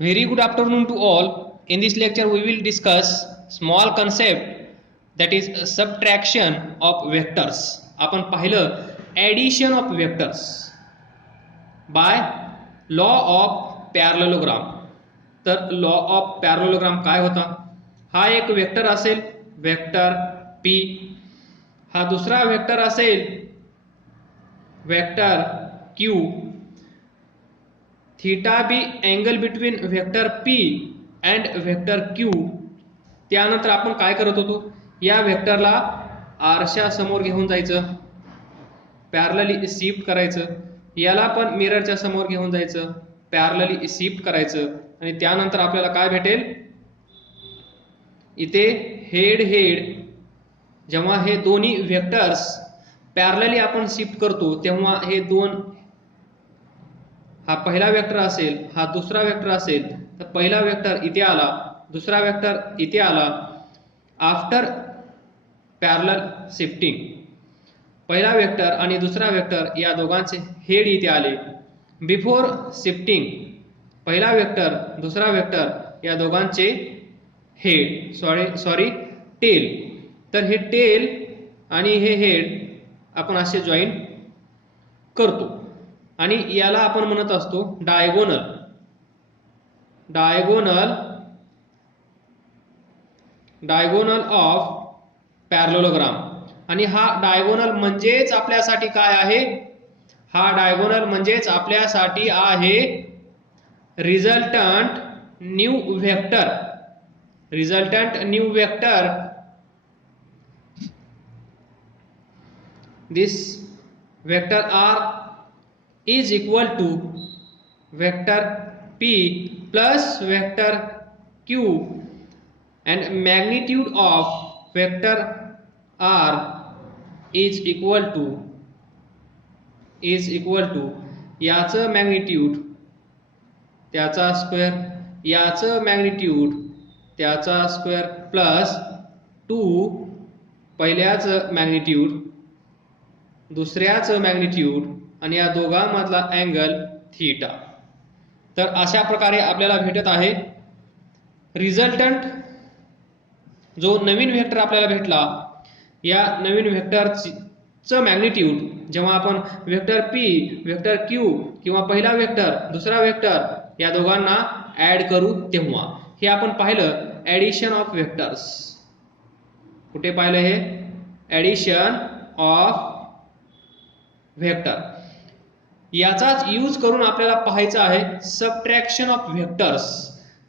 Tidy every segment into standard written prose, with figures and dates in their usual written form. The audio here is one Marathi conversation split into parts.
Very good afternoon to all. In this lecture, we will discuss small concept that is subtraction of vectors. आपण पाहिलं addition of vectors by law of parallelogram. तर law of parallelogram काय होता? हा एक वेक्टर असेल वेक्टर p, हा दुसरा वेक्टर असेल vector q. Theta be angle between vector p and vector q. त्यानंतर आपण काय करत होतो, या वेक्टरला आरशा समोर घेऊन जायचं, पॅरलली शिफ्ट करायचं, याला पण मिररच्या समोर घेऊन जायचं, पॅरलली शिफ्ट करायचं, आणि त्यानंतर आपल्याला काय भेटेल, इथे हेड हेड जेव्हा हे दोन्ही वेक्टर्स पॅरलली आपण शिफ्ट करतो तेव्हा हे दोन, हा पहिला वेक्टर असेल, हा दुसरा वेक्टर असेल, तर पहिला वेक्टर इथे आला, दुसरा वेक्टर इथे आला. आफ्टर पॅरलल शिफ्टिंग पहिला वेक्टर आणि दुसरा वेक्टर या दोघांचे हेड इथे आले. बिफोर शिफ्टिंग पहिला वेक्टर दुसरा वेक्टर या दोघांचे हेड सॉरी टेल. तर हे टेल आणि हे हेड आपण असे जॉईन करतो आणि याला आपण म्हणत असतो डायगोनल. Diagonal of parallelogram. आणि हा डायगोनल म्हणजेच आपल्यासाठी काय आहे, हा डायगोनल म्हणजेच आपल्यासाठी आहे resultant new vector. Resultant new vector, this vector r is equal to vector p plus vector q, and magnitude of vector r is equal to याचं मॅग्निट्यूड त्याचा स्क्वेअर, याचं मॅग्निट्यूड त्याचा स्क्वेअर प्लस 2 पहिल्याचं मॅग्निट्यूड दुसऱ्याचं मॅग्निट्यूड आणि या दोघांमधला अँगल थीटा. तर अशा प्रकारे आपल्याला भेटत आहे रिझल्टंट जो नवीन वेक्टर आपल्याला भेटला, या नवीन वेक्टरचं मॅग्निट्यूड जेव्हा आपण वेक्टर p वेक्टर q किंवा पहिला वेक्टर दुसरा वेक्टर या दोघांना ऍड करू तेव्हा. हे आपण पाहिलं ऍडिशन ऑफ वेक्टर्स. कुठे पाहिलं हे, ऍडिशन ऑफ वेक्टर. याचाच यूज करून आपल्याला पाहायचं आहे सबट्रॅक्शन ऑफ वेक्टर्स.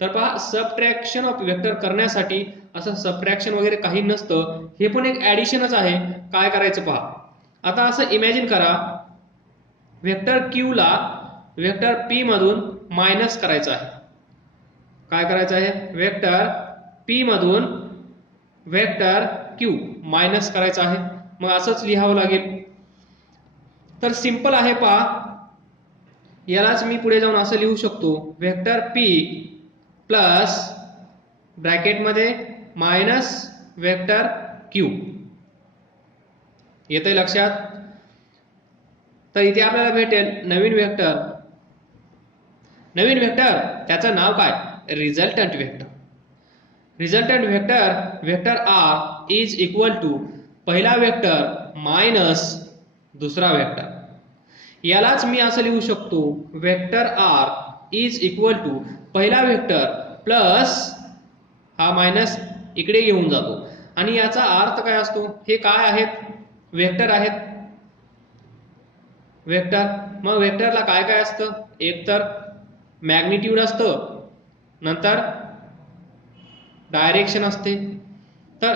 तर पहा, सबट्रॅक्शन ऑफ वेक्टर करण्यासाठी असं सबट्रॅक्शन वगैरे काही नसतं, हे पण एक ऍडिशनच आहे. काय करायचं पहा, आता असं इमॅजिन करा वेक्टर q ला वेक्टर p मधून मायनस करायचं आहे. काय करायचं आहे, वेक्टर p मधून वेक्टर q मायनस करायचं आहे. मग असंच लिहावं लागेल. तर सिंपल आहे पहा, यालाच मी पुढे जाऊन असं लिहू शकतो, वेक्टर p प्लस ब्रॅकेटमध्ये मायनस वेक्टर q. येतंय लक्षात? तर इथे आपल्याला भेटेल नवीन वेक्टर त्याचं नाव काय, resultant vector. Resultant vector r is equal to पहिला वेक्टर मायनस दुसरा वेक्टर. यालाच मी असं लिहू शकतो, vector r is equal to पहिला वेक्टर प्लस हा मायनस इकडे घेऊन जातो आणि याचा अर्थ काय असतो, हे काय आहेत, वेक्टर आहेत. वेक्टर, मग वेक्टरला काय काय असतं, एक तर मॅग्निट्यूड असतं, नंतर डायरेक्शन असते. तर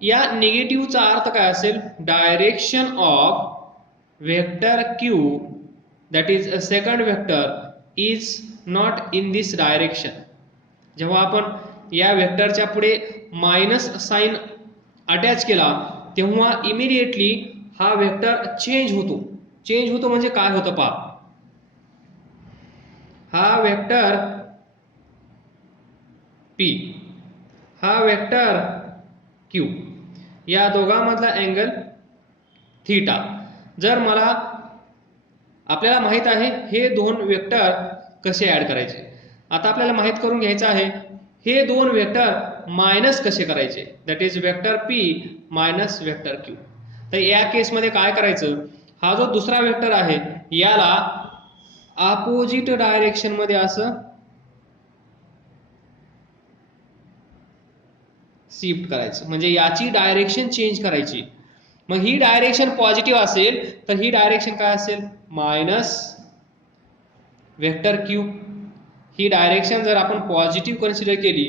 या निगेटिव्हचा अर्थ काय असेल, direction of vector q that is a second vector is not in this direction. जेव्हा आपण या वेक्टरच्या पुढे मायनस साइन अटॅच केला तेव्हा इमिडिएटली हा वेक्टर चेंज होतो म्हणजे काय होतं पहा, हा वेक्टर p हा वेक्टर q या दोघांमधला अँगल थीटा. जर आपल्याला माहित आहे हे दोन वेक्टर कसे ऍड करायचे, आता आपल्याला माहित करून घ्यायचं आहे हे दोन वेक्टर मायनस कसे करायचे, that is vector P minus vector Q. तर या केसमध्ये काय करायचं, हा जो दुसरा वेक्टर आहे याला अपोजिट डायरेक्शन मध्ये असं शिफ्ट करायचं, म्हणजे याची डायरेक्शन चेंज करायची. मग ही डायरेक्शन पॉझिटिव्ह असेल तर ही डायरेक्शन काय असेल, मायनस वेक्टर क्यू. ही डायरेक्शन जर आपण पॉझिटिव्ह कन्सिडर केली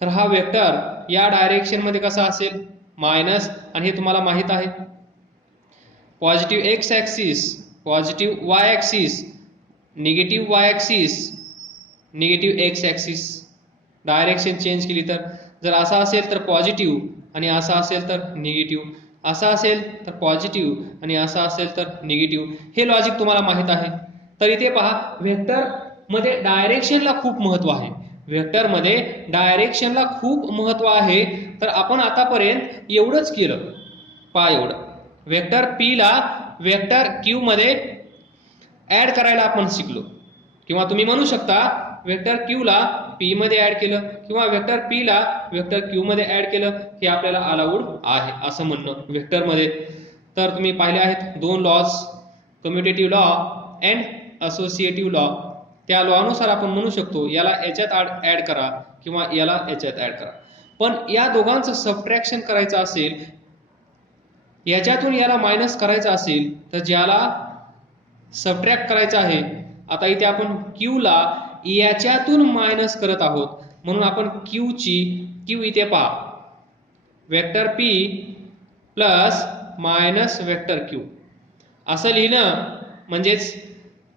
तर हा वेक्टर या डायरेक्शन मध्ये कसा असेल, मायनस. आणि हे तुम्हाला माहित आहे positive x axis, positive Y axis, negative Y axis, negative x axis. Direction change केली तर जर असा असेल तर पॉझिटिव्ह आणि असा असेल तर निगेटिव्ह, असा असेल तर पॉझिटिव्ह आणि असा असेल तर निगेटिव्ह. हे लॉजिक तुम्हाला माहित आहे. तर इथे पहा वेक्टर मध्ये डायरेक्शनला खूप महत्व आहे, वेक्टर मध्ये डायरेक्शनला खूप महत्व आहे. तर आपण आतापर्यंत एवढंच केलं, पहा एवढं वेक्टर पी ला वेक्टर क्यू मध्ये ऍड करायला आपण शिकलो, किंवा तुम्ही म्हणू शकता वेक्टर क्यू ला पी मध्ये ऍड केलं किंवा वेक्टर पी ला वेक्टर क्यू मध्ये ऍड केलं, हे आपल्याला अलाउड आहे असं म्हणणं वेक्टर मध्ये. तर तुम्ही पाहिले आहेत दोन laws, commutative law and associative law. त्या लॉनुसार आपण म्हणू शकतो याला याच्यात ऍड करा किंवा याला याच्यात ऍड करा. पण या दोघांचं सबट्रॅक्शन करायचं असेल, याच्यातून याला मायनस करायचं असेल तर ज्याला सबट्रॅक्ट करायचं आहे, आता इथे आपण क्यू ला याच्यातून मायनस करत आहोत म्हणून आपण क्यू इथे पहा vector P plus minus vector Q असं लिहिणं, म्हणजेच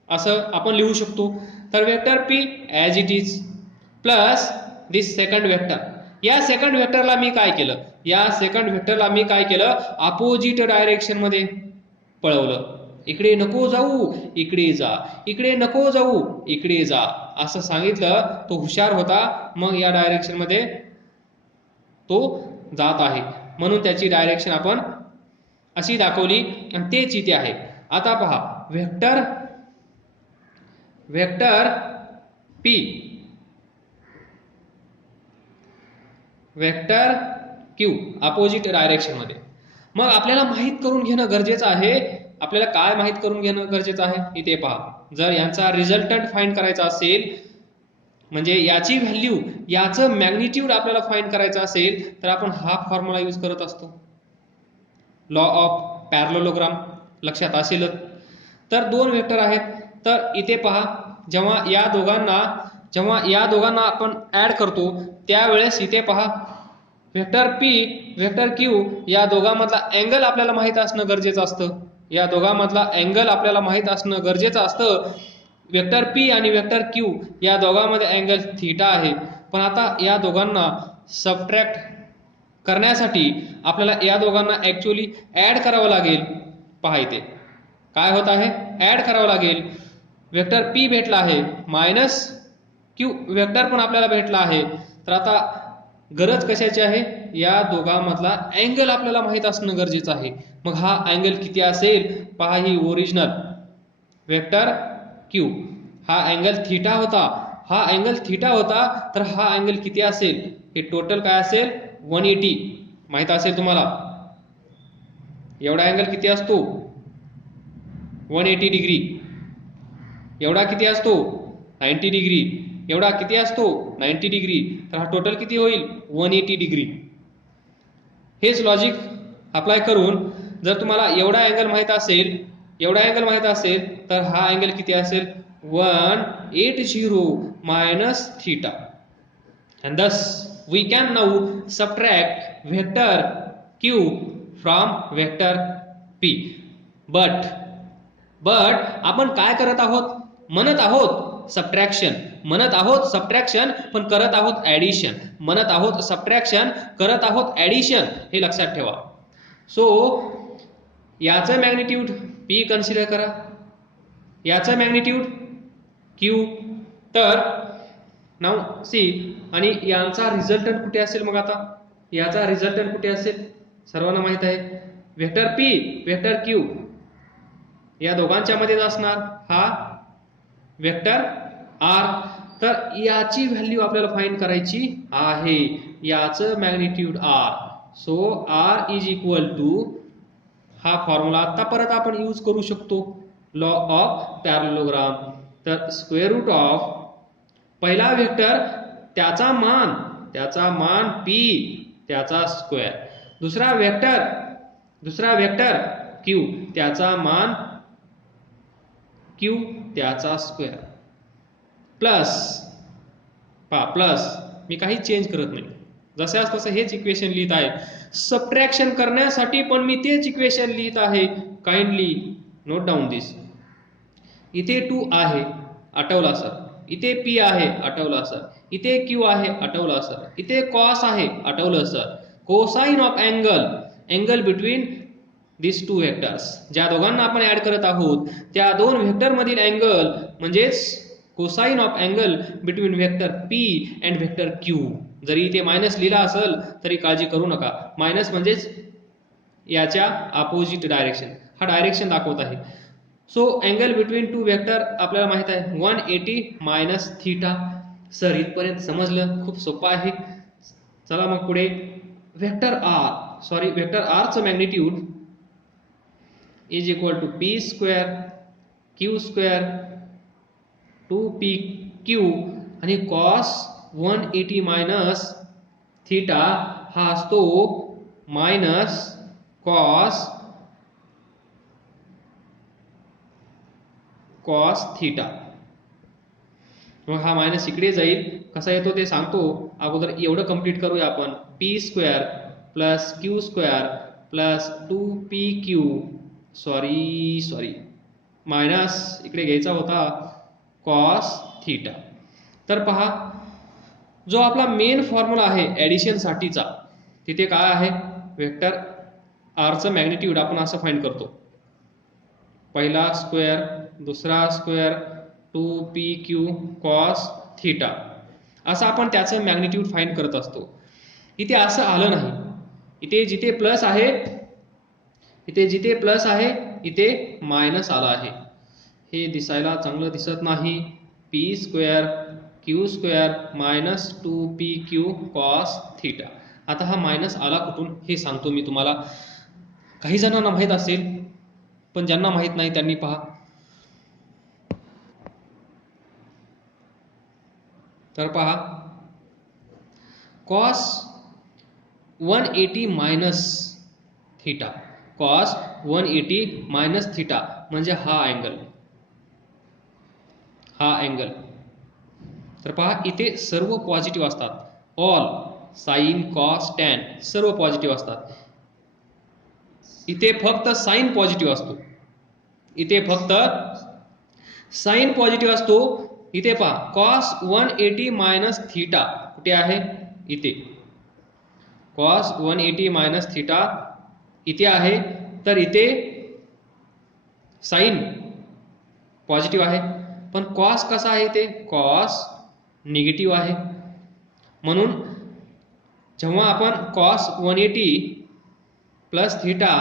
असं आपण लिहू शकतो. तर vector P as it is plus this second vector. या सेकंड वेक्टरला मी काय केलं, या सेकंड वेक्टरला मी काय केलं, अपोजिट डायरेक्शन मध्ये पळवलं. इकडे नको जाऊ इकडे जा, इकडे नको जाऊ इकडे जा असं सांगितलं. तो हुशार होता, मग या डायरेक्शन मध्ये तो जात आहे म्हणून त्याची डायरेक्शन आपण अशी दाखवली आणि तेच इथे आहे. आता पहा vector P vector Q opposite direction मध्ये. मग आपल्याला माहित करून घेणं गरजेचं आहे. आपल्याला काय माहित करून घेणं गरजेचं आहे, इथे पहा. जर यांचा रिझल्टंट फाइंड करायचा असेल, म्हणजे याची व्हॅल्यू याचं मॅग्निट्यूड आपल्याला फाइंड करायचं असेल तर आपण हा फॉर्म्युला यूज करत असतो, लॉ ऑफ पॅरलोग्राम. लक्षात असेलच. तर दोन वेक्टर आहेत, तर इथे पहा जेव्हा या दोघांना आपण ऍड करतो त्यावेळेस इथे पहा वेक्टर पी वेक्टर क्यू या दोघांमधला अँगल आपल्याला माहित असणं गरजेचं असतं. या दोघांमधला अँगल आपल्याला माहित असणं गरजेचं असतं. वेक्टर पी आणि वेक्टर क्यू या दोघांमध्ये अँगल थीटा आहे. पण आता या दोघांना सबट्रॅक्ट करण्यासाठी आपल्याला या दोघांना ऍक्च्युअली ऍड करावं लागेल. पहा इथे काय होत आहे, ऍड करावं लागेल. वेक्टर पी भेटला आहे मायनस क्यू वेक्टर पण आपल्याला भेटला आहे. तर आता गरज कशाची आहे, या दोघांमधला अँगल आपल्याला माहित असणं गरजेचं आहे. मग हा अँगल किती असेल, पहा ही ओरिजिनल वेक्टर क्यू हा अँगल थीटा होता, हा अँगल थीटा होता. तर हा अँगल किती असेल, हे टोटल काय असेल 180. माहित असेल तुम्हाला एवढा अँगल किती असतो 180 डिग्री. एवढा किती असतो 90 डिग्री. एवढा किती असतो 90 डिग्री. तर हा टोटल किती होईल 180 डिग्री. हेच लॉजिक अप्लाय करून जर तुम्हाला एवढा अँगल माहित असेल, एवढा अँगल माहित असेल तर हा अँगल किती असेल 180 minus theta. and thus we can now subtract vector q from vector p. but आपण काय करत आहोत, म्हणत आहोत सबट्रॅक्शन, म्हणत आहोत सबट्रॅक्शन पण करत आहोत ऍडिशन, म्हणत आहोत सबट्रॅक्शन करत आहोत ऍडिशन, हे लक्षात ठेवा. सो याचं मॅग्निट्यूड p कन्सिडर करा, याचं मॅग्निट्यूड q. तर नाव सी आणि यांचा रिझल्टंट कुठे असेल, मग आता याचा रिझल्टंट कुठे असेल सर्वांना माहित आहे, वेक्टर p वेक्टर q या दोघांच्या मध्येच असणार हा वेक्टर r. तर याची व्हॅल्यू आपल्याला फाइंड करायची आहे, याचं magnitude R. So R is equal to, हा फॉर्म्युला आता परत आपण यूज करू शकतो, लॉ ऑफ पॅरलोग्राम. तर स्क्वेअर रूट ऑफ पहिला वेक्टर त्याचा मान p त्याचा स्क्वेअर, दुसरा वेक्टर q त्याचा मान q त्याचा स्क्वेअर, प्लस मी काही चेंज करत नाही, जशास तसं हेच इक्वेशन लिहित आहे. सबट्रॅक्शन करण्यासाठी पण मी तेच इक्वेशन लिहित आहे. काइंडली नोट डाऊन दिस. इथे 2 आहे, आठवला सर. इथे p आहे, आठवला सर. इथे q आहे, आठवला सर. इथे cos आहे, आठवलं sir. Cosine of angle between this two vectors, ज्या दोघांना आपण ऍड करत आहोत त्या दोन व्हेक्टर मधील अँगल म्हणजेच cosine of angle between vector p and vector q. जरी इथे मायनस लिहिला असेल तरी काळजी करू नका, मायनस म्हणजेच याच्या अपोजिट डायरेक्शन, हा डायरेक्शन दाखवत आहे. So angle between two vector आपल्याला माहित आहे 180 मायनस थीटा. सर इथपर्यंत समजलं, खूप सोपं आहे. चला मग पुढे, वेक्टर आर चं magnitude is equal to p square q square 2pq आणि cos 180 मायनस थीटा हा असतो मायनस cos थीटा. मग हा मायनस इकडे जाईल, कसा येतो ते सांगतो. अगोदर एवढं कंप्लीट करूया आपण. p square plus q square plus 2pq, sorry minus इकडे घ्यायचा होता cos थीटा. तर पहा, जो आपला मेन फॉर्म्युला आहे ऍडिशन साठीचा, तिथे काय आहे, वेक्टर आर चं मॅग्निट्यूड आपण असं फाइंड करतो, पहिला स्क्वेअर दुसरा स्क्वेअर 2pq cos थीटा, असं आपण त्याचं मॅग्निट्यूड फाइंड करत असतो. इथे असं आलं नाही. इथे जिथे प्लस आहे इथे मायनस आला आहे. हे दिसायला चांगलं दिसत नाही. p square q square minus 2pq cos theta. आता हा मायनस आला कुठून हे सांगतो मी तुम्हाला. काही जणांना माहित असेल, पण ज्यांना माहित नाही त्यांनी पहा. तर पहा, cos 180 minus theta, cos 180 minus theta म्हणजे हा अँगल. तर पहा, इथे सर्व पॉझिटिव्ह असतात. ऑल साइन कॉस टॅन सर्व पॉझिटिव्ह असतात. इथे फक्त साइन पॉझिटिव्ह असतो. इथे पहा, cos 180 मायनस थीटा कुठे आहे, इथे. cos 180 मायनस थीटा इथे आहे, तर इथे साइन पॉझिटिव्ह आहे. पण cos कसा आहे, इथे cos निगेटिव्ह आहे. म्हणून जेव्हा आपण cos 180 प्लस थीटा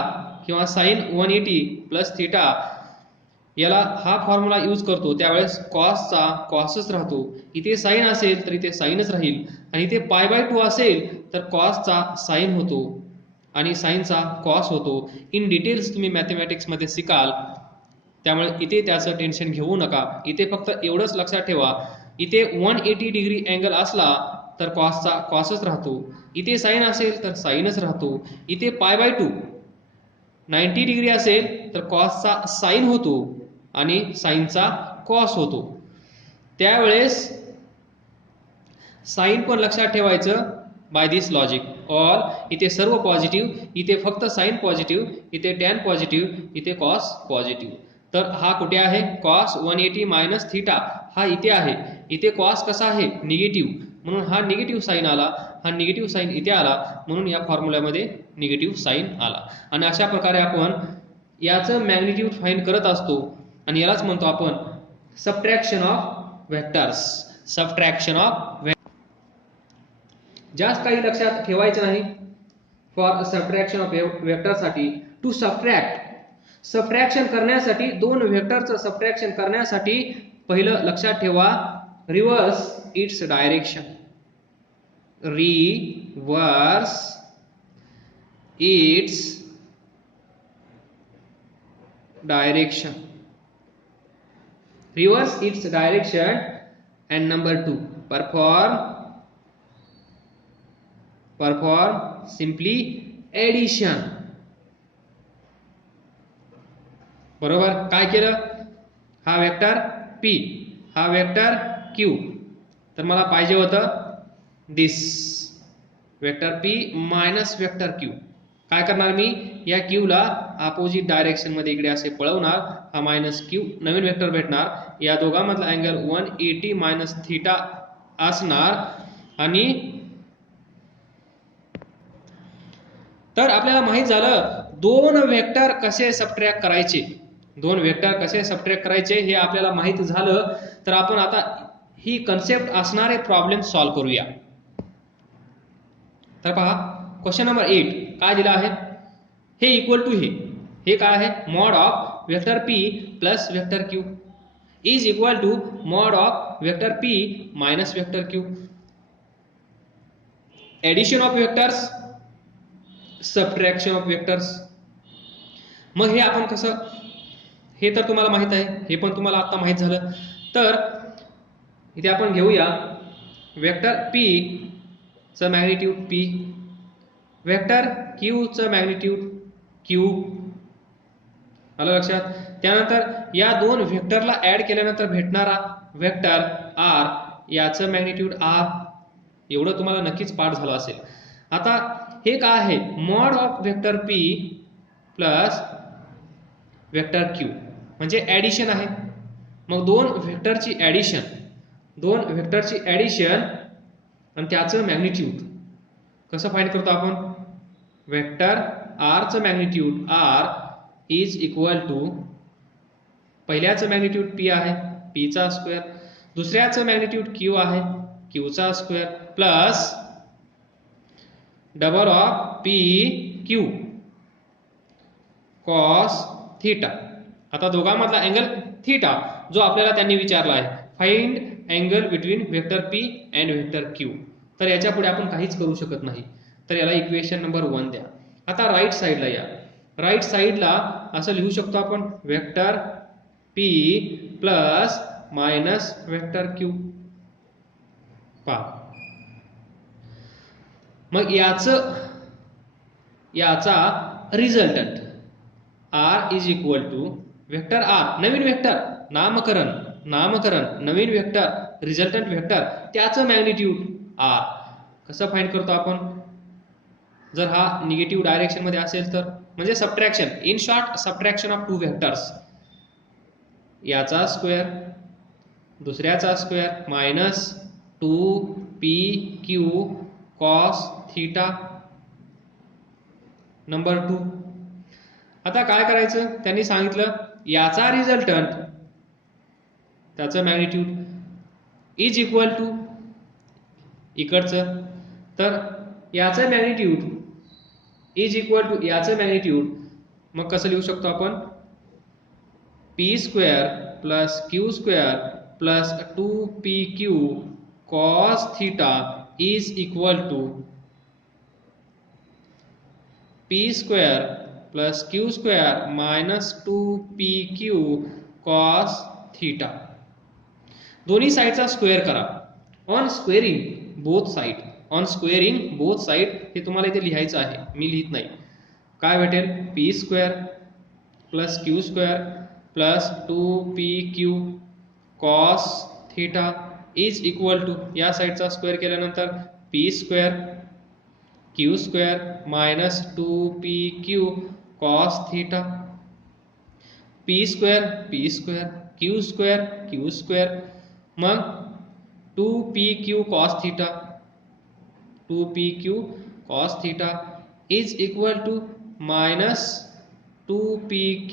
किंवा साइन 180 प्लस थीटा याला हा फॉर्म्युला यूज करतो, त्यावेळेस कॉसचा कॉसच राहतो. इथे साइन असेल तर इथे साइनच राहील, आणि इथे π/2 असेल तर कॉसचा साइन होतो आणि साइनचा कॉस होतो. इन डिटेल्स तुम्ही मॅथमॅटिक्स मध्ये शिकाल, त्यामुळे इथे त्याचं टेन्शन घेऊ नका. इथे फक्त एवढंच लक्षात ठेवा, इथे 180 डिग्री अँगल असला तर कॉसचा कॉसच राहतो, इथे साइन असेल तर साइनच राहतो. इथे π/2 90 डिग्री असेल तर कॉसचा साइन होतो आणि साइनचा कॉस होतो. त्यावेळेस साइन पण लक्षात ठेवायचं बाय दिस लॉजिक. ऑल इथे सर्व पॉझिटिव्ह, इथे फक्त साइन पॉझिटिव्ह, इथे टॅन पॉझिटिव्ह, इथे कॉस पॉझिटिव्ह. तर हा कुठे आहे, cos 180 मायनस थीटा हा इथे आहे. इथे कॉस कसा आहे, निगेटिव्ह, म्हणून हा निगेटिव्ह साइन आला, हा निगेटिव्ह साइन इथे आला, म्हणून या फॉर्म्युल्यामध्ये निगेटिव्ह साइन आला. आणि अशा प्रकारे आपण याचं मॅग्निट्यूड फाइंड करत असतो, आणि यालाच म्हणतो आपण सबट्रॅक्शन ऑफ व्हेक्टर्स. जास्त काही लक्षात ठेवायचं नाही. फॉर सबट्रॅक्शन ऑफ वेक्टर साठी, टू सबट्रॅक्शन करण्यासाठी, दोन वेक्टरचं सबट्रॅक्शन करण्यासाठी पहिलं लक्षात ठेवा reverse its direction. Reverse its direction. Reverse its direction. And number 2, perform simply addition. बरोबर. काय केलं? हा वेक्टर P, हा वेक्टर Q, तर मला पाहिजे होतं this vector P minus vector Q. काय करणार मी? या Q ला अपोजिट डायरेक्शन मध्ये इकडे असे पळवणार, हा मायनस Q नवीन वेक्टर भेटणार. या दोघांमधला अँगल 180 मायनस थीटा असणार. आणि तर आपल्याला माहित झालं दोन वेक्टर कसे सबट्रॅक्ट करायचे. दोन वेक्टर कसे सबट्रॅक्ट करायचे हे आपल्याला माहित झालं. तर आपण आता ही कन्सेप्ट असणारे प्रॉब्लेम सॉल्व्ह करूया. तर पहा क्वेश्चन नंबर 8 काय दिला आहे? हे इक्वल टू हे काय आहे? Mod of vector P plus vector Q is equal to mod of vector P minus vector Q. Addition of vectors, subtraction of vectors. मग हे आपण कसं, हे तर तुम्हाला माहित आहे, हे पण तुम्हाला आता माहित झालं. तर इथे आपण घेऊया वेक्टर P चं मॅग्निट्यूड P, वेक्टर Q चं मॅग्निट्यूड Q. आलं लक्षात? त्यानंतर या दोन वेक्टरला ऍड केल्यानंतर भेटणारा वेक्टर R, याचं मॅग्निट्यूड R. एवढं तुम्हाला नक्कीच पाठ झालं असेल. आता हे काय आहे? Mod of vector P plus vector Q म्हणजे ऍडिशन आहे. मग दोन वेक्टरची ऍडिशन आणि त्याचं मॅग्निट्यूड कसं फाइंड करतो आपण? वेक्टर R चं magnitude R is equal to पहिल्याचं मॅग्निट्यूड P आहे, P चा स्क्वेअर, दुसऱ्याचं मॅग्निट्यूड Q आहे, Q चा square, plus double of P Q cos theta. आता दोघांमधला अँगल थीटा जो आपल्याला त्यांनी विचारला आहे, find angle between vector P and vector Q. तर याच्या पुढे आपण काहीच करू शकत नाही. तर याला इक्वेशन नंबर 1 द्या. आता राईट साइडला या. राईट साइडला असं लिहू शकतो आपण vector P plus minus vector Q. पहा मग याचा resultant R is equal to vector R, नवीन वेक्टर, नामकरण नवीन वेक्टर, रिझल्टंट वेक्टर, त्याचं मॅग्निट्यूड R. कसं फाइंड करतो आपण? जर हा निगेटिव्ह डायरेक्शन मध्ये असेल तर म्हणजे subtraction, in short subtraction of two vectors. याचा स्क्वेअर दुसऱ्याचा square minus 2pq cos theta. Number 2. आता काय करायचं? त्यांनी सांगितलं याचा रिझल्टंट, त्याचं मॅग्निट्यूड इज इक्वल टू इकडचं, तर याचं मॅग्निट्यूड इज इक्वल टू याचं मॅग्निट्यूड. मग कसं लिहू शकतो आपण? P square plus Q square plus 2pq cos theta is equal to P square plus Q square minus 2pq cos theta. दोन्ही साइडचा स्क्वेअर करा. ऑन स्क्वेअरिंग बोथ साइड हे तुम्हाला इथे लिहायचं आहे, मी लिहित नाही. काय भेटेल? P square plus Q square plus 2pq cos theta is equal to या साइडचा स्क्वेअर केल्यानंतर P square Q square minus 2pq cos theta. P square Q square मग 2pq cos theta is equal to minus 2pq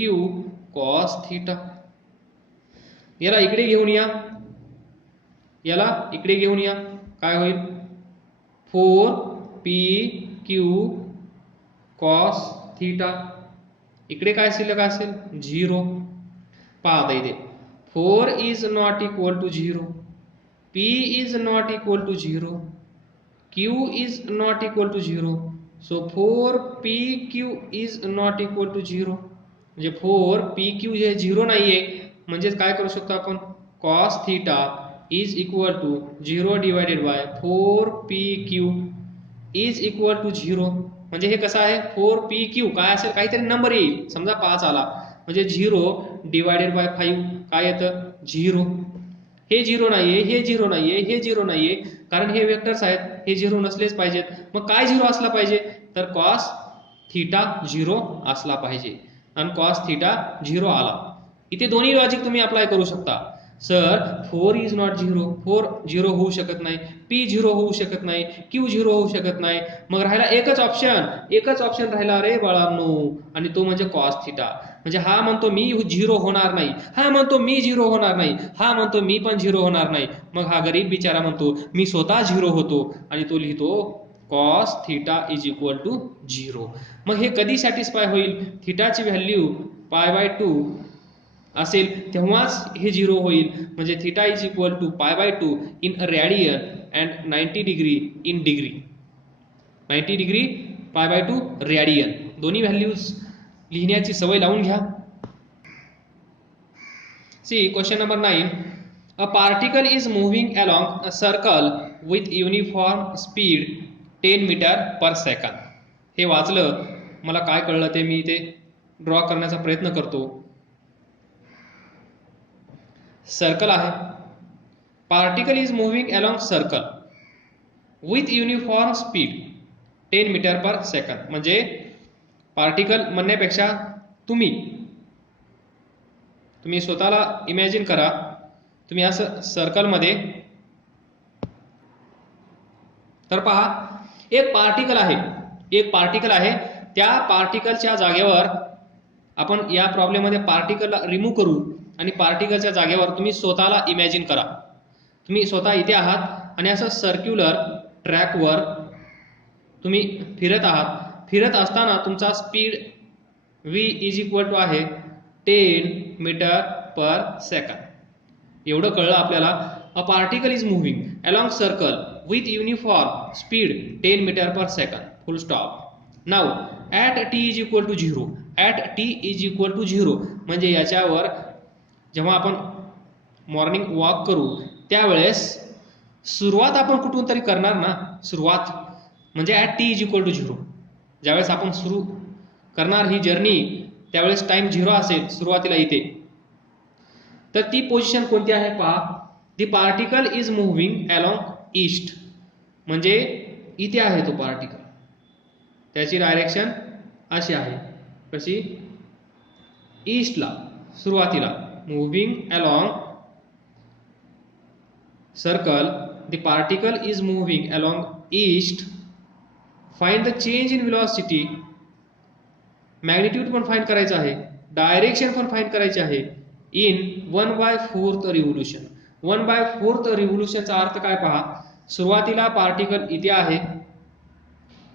cos theta. याला इकडे घेऊन या, काय होईल? 4pq cos theta. इकडे काय शिल्लक असेल? 0. पहा आता इथे 4 is not equal to 0. P is not equal to 0, Q is not equal to 0. So 4PQ is not equal to 0. म्हणजे 4PQ हे 0 नाहीये, म्हणजेच काय करू शकतो आपण, cos theta is equal to 0 divided by 4PQ is equal to 0. म्हणजे हे कसं आहे, 4PQ काय असेल, काहीतरी नंबर येईल, समजा 5 आला म्हणजे 0 डिवायडेड बाय 5 काय येतं, 0. हे 0 नाहीये, हे 0 नाहीये, हे 0 नाहीये, कारण हे वेक्टर्स आहेत, हे 0 नसलेच पाहिजेत. मग काय 0 असला पाहिजे, तर cos थीटा 0 असला पाहिजे, आणि cos थीटा 0 आला. इथे दोन्ही लॉजिक तुम्ही अप्लाय करू शकता. सर 4 इज नॉट 0, 4 0 होऊ शकत नाही, P 0 होऊ शकत नाही, Q 0 होऊ शकत नाही, मग राहिला एकच ऑप्शन राहिला रे बाळांनो, आणि तो म्हणजे cos थीटा. म्हणजे हा म्हणतो मी 0 होणार नाही, हा म्हणतो मी 0 होणार नाही, हा म्हणतो मी पण 0 होणार नाही. मग हा गरीब बिचारा म्हणतो मी स्वतः 0 होतो, आणि तो लिहितो cos theta is equal to 0. मग हे कधी सॅटिस्फाय होईल, थीटाची व्हॅल्यू π/2 असेल तेव्हाच हे 0 होईल. म्हणजे theta is equal to π/2 in radian and 90 degree in degree. 90 degree π/2 radian, दोन्ही व्हॅल्यूज लिहिण्याची सवय लावून घ्या. See question number 9. A particle is moving along a circle with uniform speed 10 metre per second. हे वाचलं, मला काय कळलं ते मी इथे ड्रॉ करण्याचा प्रयत्न करतो. सर्कल आहे, particle is moving along circle with uniform speed 10 metre per second. म्हणजे पार्टिकल म्हणण्यापेक्षा तुम्ही स्वतःला इमॅजिन करा, तुम्ही असं सर्कलमध्ये, तर पहा एक पार्टिकल आहे, त्या पार्टिकलच्या जागेवर आपण या प्रॉब्लेम मध्ये पार्टिकलला रिमूव्ह करू, आणि पार्टिकलच्या जागेवर तुम्ही स्वतःला इमॅजिन करा, तुम्ही स्वतः इथे आहात आणि असं सर्क्युलर ट्रॅकवर तुम्ही फिरत आहात. फिरत असताना तुमचा speed v is equal to आहे 10 मीटर पर सेकंद. एवढं कळलं आपल्याला. A particle is moving along circle with uniform speed 10 metre per second, full stop. Now at t is equal to 0, at t is equal to 0 म्हणजे याच्यावर जेव्हा आपण मॉर्निंग वॉक करू त्यावेळेस सुरुवात आपण कुठून तरी करणार ना, सुरुवात म्हणजे at t is equal to 0. ज्यावेळेस आपण सुरू करणार ही जर्नी त्यावेळेस टाइम 0 असेल सुरुवातीला इथे. तर ती पोझिशन कोणती आहे पहा, दी particle is moving along east, म्हणजे इथे आहे तो पार्टिकल, त्याची डायरेक्शन अशी आहे, कशी, ईस्टला, सुरुवातीला. Moving along circle, the particle is moving along east. Find the change in velocity, magnitude पण फाइंड करायचं आहे, डायरेक्शन पण फाइंड करायची आहे, इन 1/4 रिव्होल्यूशन. 1/4 रिव्होल्यूशनचा अर्थ काय पहा, सुरुवातीला पार्टिकल इथे आहे,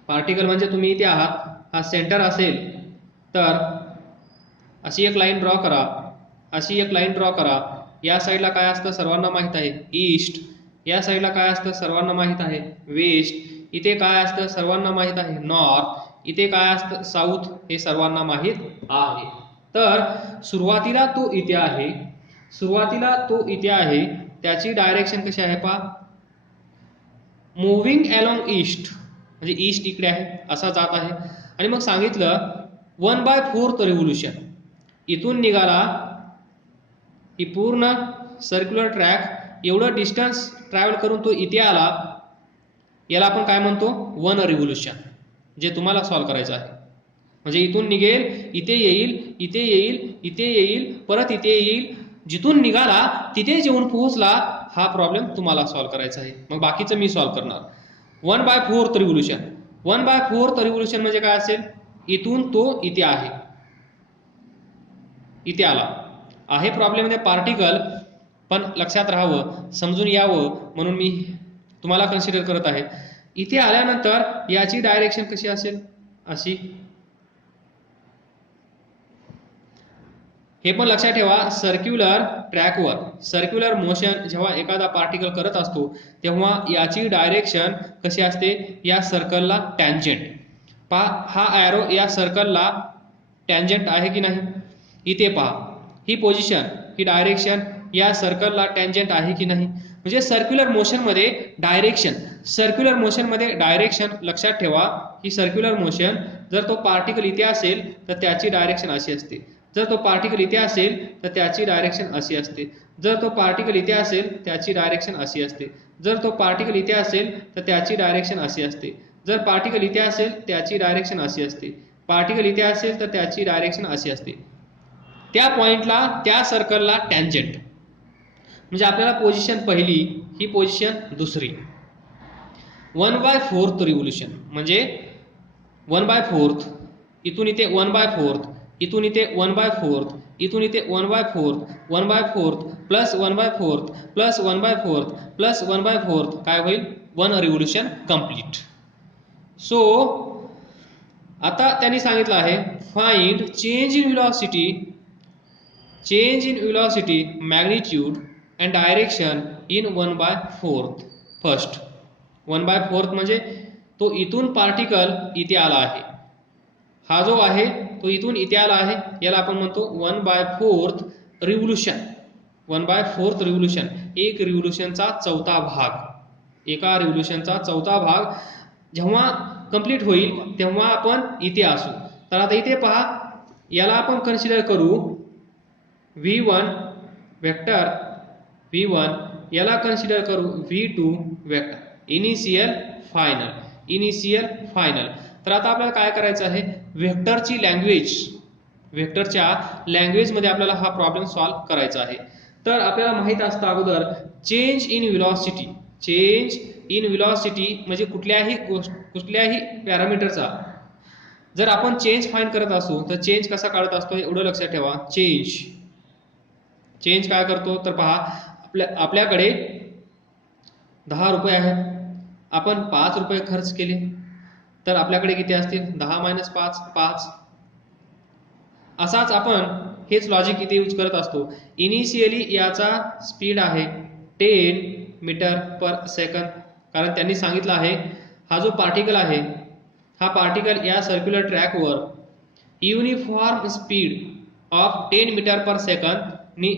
पार्टिकल म्हणजे तुम्ही इथे आहात, हा सेंटर असेल तर अशी एक लाईन ड्रॉ करा, अशी एक लाईन ड्रॉ करा. या साईडला काय असतं सर्वांना माहित आहे, ईस्ट. या साईडला काय असतं सर्वांना माहित आहे, वेस्ट. इथे काय असतं सर्वांना माहित आहे, नॉर्थ. इथे काय असतं, साऊथ. हे सर्वांना माहित आहे. तर सुरुवातीला तो इथे आहे, सुरुवातीला तो इथे आहे, त्याची डायरेक्शन कशी आहे पहा, मूव्हिंग अलॉंग ईस्ट, म्हणजे ईस्ट इकडे आहे, असा जात आहे. आणि मग सांगितलं 1/4 रिव्होल्यूशन, इथून निघाला, ही पूर्ण सर्क्युलर ट्रॅक एवढं डिस्टन्स ट्रॅव्हल करून तो इथे आला, याला आपण काय म्हणतो, 1 रिव्होल्यूशन, जे तुम्हाला सॉल्व्ह करायचं आहे. म्हणजे इथून निघेल, इथे येईल, इथे येईल, इथे येईल, परत इथे येईल, जिथून निघाला तिथे येऊन पोहोचला, हा प्रॉब्लेम तुम्हाला सॉल्व्ह करायचा आहे. मग बाकीचं मी सॉल्व्ह करणार. 1/4 रिव्होल्यूशन, 1/4 रिव्होल्यूशन म्हणजे काय असेल, इथून तो इथे आहे, इथे आला आहे. प्रॉब्लेम मध्ये पार्टिकल, पण लक्षात राहावं, समजून यावं म्हणून मी तुम्हाला कन्सिडर करत आहे. इथे आल्यानंतर याची डायरेक्शन कशी असेल, अशी. हे पण लक्षात ठेवा, सर्क्युलर ट्रॅकवर सर्क्युलर मोशन जेव्हा एखादा पार्टिकल करत असतो तेव्हा याची डायरेक्शन कशी असते, या सर्कलला टॅन्जंट. पहा हा ॲरो या सर्कलला टॅन्जंट आहे की नाही, इथे पहा ही पोझिशन, ही डायरेक्शन या सर्कलला टॅन्जंट आहे की नाही. म्हणजे सर्क्युलर मोशनमध्ये डायरेक्शन, सर्क्युलर मोशनमध्ये डायरेक्शन लक्षात ठेवा, ही सर्क्युलर मोशन जर तो पार्टिकल इथे असेल तर त्याची डायरेक्शन अशी असते, जर तो पार्टिकल इथे असेल तर त्याची डायरेक्शन अशी असते, जर तो पार्टिकल इथे असेल त्याची डायरेक्शन अशी असते, जर तो पार्टिकल इथे असेल तर त्याची डायरेक्शन अशी असते, जर पार्टिकल इथे असेल त्याची डायरेक्शन अशी असते, पार्टिकल इथे असेल तर त्याची डायरेक्शन अशी असते. त्या पॉइंटला त्या सर्कलला टॅन्जंट. म्हणजे आपल्याला पोझिशन पहिली, ही पोझिशन दुसरी. 1/4 रिव्होल्यूशन म्हणजे 1/4, इथून इथे 1/4, इथून इथे 1/4, इथून इथे 1/4, 1/4 प्लस 1/4 प्लस 1/4 प्लस 1/4 काय होईल, 1 रिव्होल्यूशन कंप्लीट. सो आता त्यांनी सांगितलं आहे find change in velocity, change in velocity, magnitude and direction in 1/4. First 1/4 म्हणजे तो इथून पार्टिकल इथे आला आहे, हा जो आहे तो इथून इथे आला आहे, याला आपण म्हणतो 1/4 रिव्होल्यूशन. 1/4 रिव्होल्यूशन, एक रिव्होल्यूशनचा चौथा भाग, एका रिव्होल्यूशनचा चौथा भाग जेव्हा कंप्लीट होईल तेव्हा आपण इथे असू. तर आता इथे पहा, याला आपण कन्सिडर करू v1 वेक्टर v1, याला कन्सिडर करू v2 vector. Initial final, initial final. तर आता आपल्याला काय करायचं आहे, वेक्टरची लँग्वेज, वेक्टरच्या लँग्वेजमध्ये आपल्याला हा प्रॉब्लेम सॉल्व्ह करायचा आहे. तर आपल्याला माहित असतं अगोदर change in velocity, change in velocity म्हणजे कुठल्याही पॅरामीटरचा जर आपण चेंज फाइंड करत असू तर चेंज कसा काढत असतो एवढं लक्षात ठेवा. चेंज काय करतो तर पहा, आपल्याकडे 10 रुपये आहेत, आपण 5 रुपये खर्च केले तर आपल्याकडे किती असतील, 10 - 5 5. असाच आपण हेच लॉजिक इथे यूज करत असतो. इनिशियली याचा स्पीड आहे 10 मीटर पर सेकंद, कारण त्यांनी सांगितलं आहे हा जो पार्टिकल आहे, हा पार्टिकल या सर्क्युलर ट्रॅकवर uniform speed of 10 metre per second नी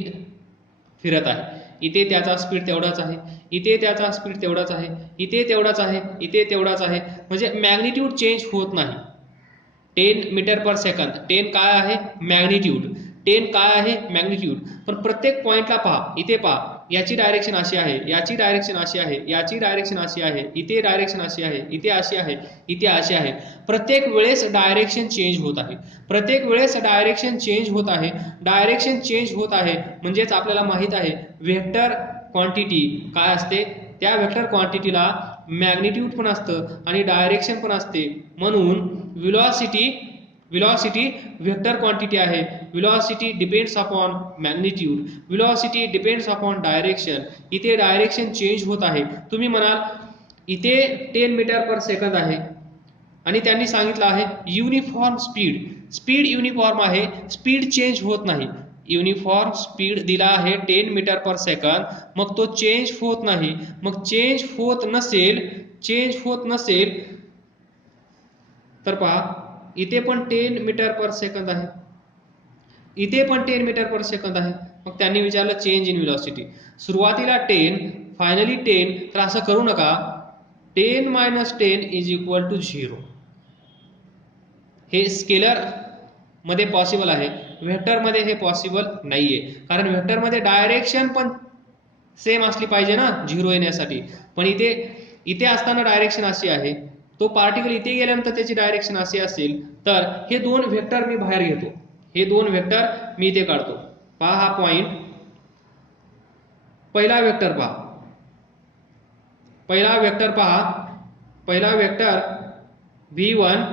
फिरत आहे. इथे त्याचा स्पीड तेवढाच आहे, इथे त्याचा स्पीड तेवढाच आहे, इथे तेवढाच आहे, इथे तेवढाच आहे. म्हणजे मॅग्निट्यूड चेंज होत नाही. 10 मीटर पर सेकंद, 10 काय आहे मॅग्निट्यूड, 10 काय आहे मॅग्निट्यूड. पण प्रत्येक पॉइंटला पहा, इथे पहा याची डायरेक्शन अशी आहे, याची डायरेक्शन अशी आहे, याची डायरेक्शन अशी आहे, इथे डायरेक्शन अशी आहे, इथे अशी आहे, इथे अशी आहे. प्रत्येक वेळेस डायरेक्शन चेंज होत आहे, प्रत्येक वेळेस डायरेक्शन चेंज होत आहे. डायरेक्शन चेंज होत आहे म्हणजेच आपल्याला माहित आहे वेक्टर क्वांटिटी काय असते, त्या वेक्टर क्वांटिटीला मॅग्निट्यूड पण असतं आणि डायरेक्शन पण असते. म्हणून velocity वेक्टर क्वांटिटी आहे. velocity depends upon magnitude, velocity depends upon direction. इथे डायरेक्शन चेंज होत आहे. तुम्ही म्हणाल इथे 10 मीटर पर सेकंद आहे आणि त्यांनी सांगितलं आहे युनिफॉर्म स्पीड, स्पीड युनिफॉर्म आहे, स्पीड चेंज होत नाही. युनिफॉर्म स्पीड दिला आहे 10 मीटर पर सेकंद, मग तो चेंज होत नाही. मग चेंज होत नसेल तर पहा इथे पण 10 मीटर पर सेकंद आहे, इथे पण 10 मीटर पर सेकंद आहे. मग त्यांनी विचारलं चेंज इन व्हेलॉसिटी, सुरुवातीला 10 फायनली 10. तर असं करू नका, 10 - 10 = 0. हे स्केलर मध्ये पॉसिबल आहे, व्हेक्टर मध्ये हे पॉसिबल नाहीये, कारण व्हेक्टर मध्ये डायरेक्शन पण सेम असली पाहिजे ना 0 येण्यासाठी. पण इथे असताना डायरेक्शन अशी आहे, तो पार्टिकल इथे गेल्यानंतर त्याची डायरेक्शन अशी असेल, तर हे दोन व्हेक्टर मी बाहेर घेतो, हे दोन व्हेक्टर मी इथे काढतो. पहा हा पॉइंट, पहिला वेक्टर पहा, पहिला वेक्टर पहा, पहिला वेक्टर v1,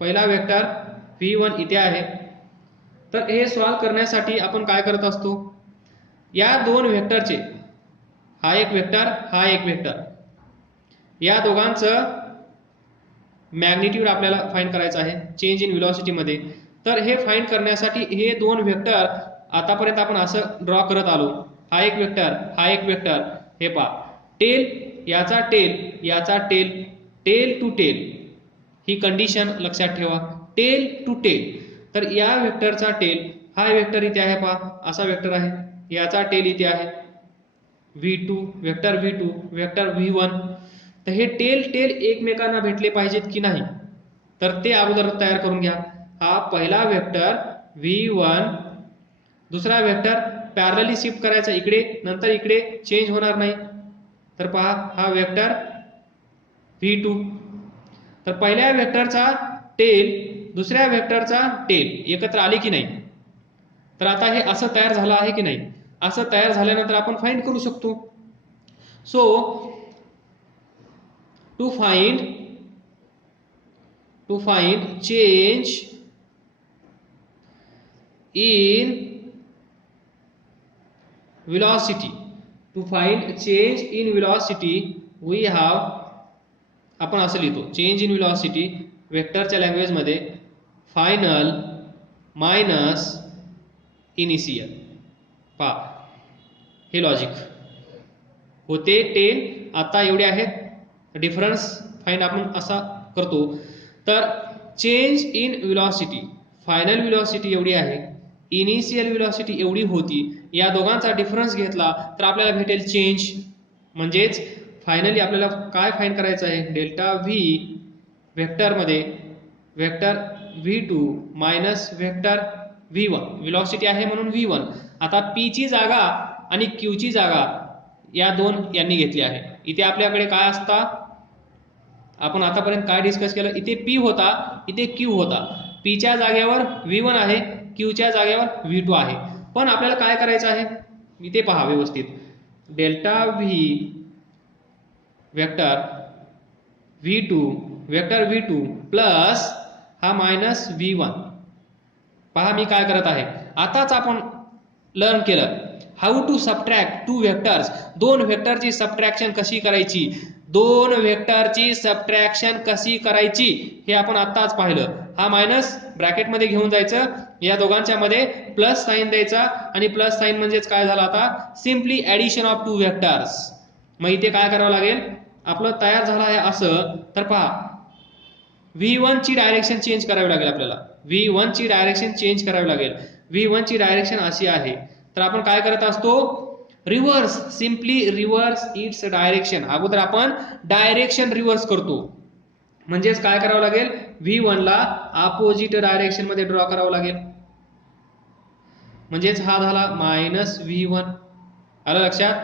पहिला वेक्टर v1 इथे आहे. तर हे सॉल्व्ह करण्यासाठी आपण काय करत असतो, या दोन वेक्टरचे, हा एक वेक्टर, हा एक वेक्टर, या दोघांचं मॅग्निट्यूड आपल्याला फाइंड करायचं आहे चेंज इन व्हेलॉसिटी मध्ये. तर हे फाइंड करण्यासाठी हे दोन वेक्टर आतापर्यंत आपण असं ड्रॉ करत आलो, हा एक वेक्टर, हा एक वेक्टर. हे पहा, टेल याचा टेल, टेल टू टेल, ही कंडिशन लक्षात ठेवा, टेल टू टेल. तर या वेक्टरचा टेल, हा वेक्टर इथे आहे पहा, असा वेक्टर आहे, याचा टेल इथे आहे v2, vector v2, vector v1. तर हे टेल एकमेकांना भेटले पाहिजेत की नाही, तर ते अगोदर तयार करून घ्या. हा पहिला वेक्टर v1, दुसरा वेक्टर पॅरलली शिफ्ट करायचा इकडे, नंतर इकडे चेंज होणार नाही. तर पहा, हा वेक्टर v2. तर पहिल्या वेक्टरचा टेल, दुसऱ्या वेक्टरचा टेल एकत्र आले की नाही. तर आता हे असं तयार झालं आहे की नाही, असं तयार झाल्यानंतर आपण फाइंड करू शकतो. So to find change in velocity, to find change in velocity we have, आपण असं लिहितो, चेंज इन velocity वेक्टरच्या लँग्वेज मध्ये फायनल मायनस इनिशियल. पहा, हे लॉजिक होते टेल, आता एवढे आहेत, डिफरन्स फाइंड आपण असा करतो. तर change in velocity, final velocity एवढी आहे, इनिशियल velocity एवढी होती, या दोघांचा डिफरन्स घेतला तर आपल्याला भेटेल चेंज. म्हणजेच फायनली आपल्याला काय फाइंड करायचं आहे, डेल्टा व्ही वेक्टरमध्ये vector v2 minus vector v1, velocity आहे म्हणून v1. आता p ची जागा आणि q ची जागा या दोन यांनी घेतली आहे. इथे आपल्याकडे काय असता, आपण आतापर्यंत काय डिस्कस केलं, इथे p होता, इथे q होता. p च्या जागेवर v1 आहे, q च्या जागेवर v2 आहे. पण आपल्याला काय करायचं आहे, इथे पहा व्यवस्थित, delta V vector v2 plus हा मायनस v1. पहा मी काय करत आहे, आताच आपण लर्न केलं how to subtract two vectors, दोन वेक्टरची सबट्रॅक्शन कशी करायची, दोन वेक्टरची सबट्रॅक्शन कशी करायची हे आपण आताच पाहिलं. हा मायनस ब्रॅकेटमध्ये घेऊन जायचं, या दोघांच्या मध्ये प्लस साइन द्यायचा, आणि प्लस साइन म्हणजेच काय झालं, आता simply addition of two vectors. मग इथे काय करावं लागेल, आपलं तयार झालं आहे असं. तर पहा, v1 ची डायरेक्शन चेंज करावी लागेल आपल्याला, v1 ची डायरेक्शन चेंज करावी लागेल. v1 ची डायरेक्शन अशी आहे, तर आपण काय करत असतो, reverse, simply reverse its direction. अगोदर आपण डायरेक्शन रिव्हर्स करतो, म्हणजेच काय करावं लागेल, v1 ला अपोजिट डायरेक्शन मध्ये ड्रॉ करावं लागेल. म्हणजेच हा झाला मायनस v1. आलं लक्षात.